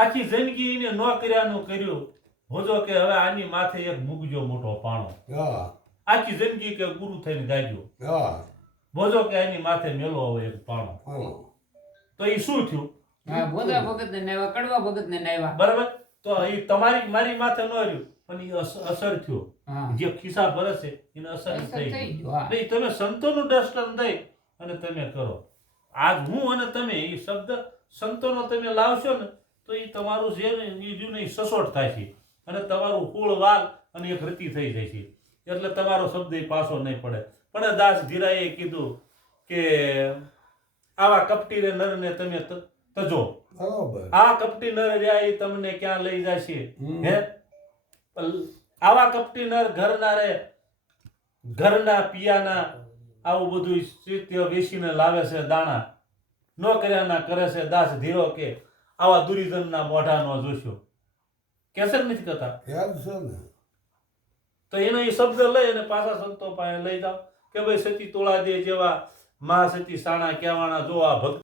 આખી જિંદગી એને નોકરિયાનું કર્યું હોજો કે હવે આની માથે એક મૂકજો મોટો પાણો હા આખી જિંદગી કે ગુરુ થઈને ગાજ્યો હા બોજો કે આની માથે મેલો હવે એક પાણો હાલો તો એ શું થયું હા બોધા ભગત ને નાયવા કડવા ભગત ને નાયવા બરાબર તો એ તમારી મારી માથે ન રહ્યું પણ એ અસર થયો હા જે ખિસ્સા ભરે છે એને અસર અસર થઈ થઈ ગઈ ગયું, હા. નહીં તમે સંતોનું દર્શન દઈ અને તમે કરો આજ હું અને તમે એ શબ્દ સંતોનો તમે લાવશો ને તો એ તમારું છે ને એ રહ્યું ને એ સસોટ થાય છે અને તમારું કુળ વાલ અને એક રતી થઈ જાય છે એટલે તમારો શબ્દ એ પાછો નહીં પડે પણ દાસ ધીરાએ કીધું કે આવા કપટી નરને તમે તજો બરોબર આ કપટી નર રહ્યા એ તમને ક્યાં લઈ જશે હમ. હે આવા કપટી નર ઘરના રે ઘરના પિયાના આવું બધું શીત્ય વેચીને લાવે છે દાણા નોકરિયાના કરે છે દાસ ધીરો કે આવા દુર્યોધનના મોઢા નો જોશો કેસર નથી કરતા યાદ છે ને તો એનો એ શબ્દ લઈ અને પાછા સંતો પાસે લઈ જાઓ કે ભાઈ સતી તોળા દે જેવા મહાસતી સાણા કહેવાના જો આ ભક્ત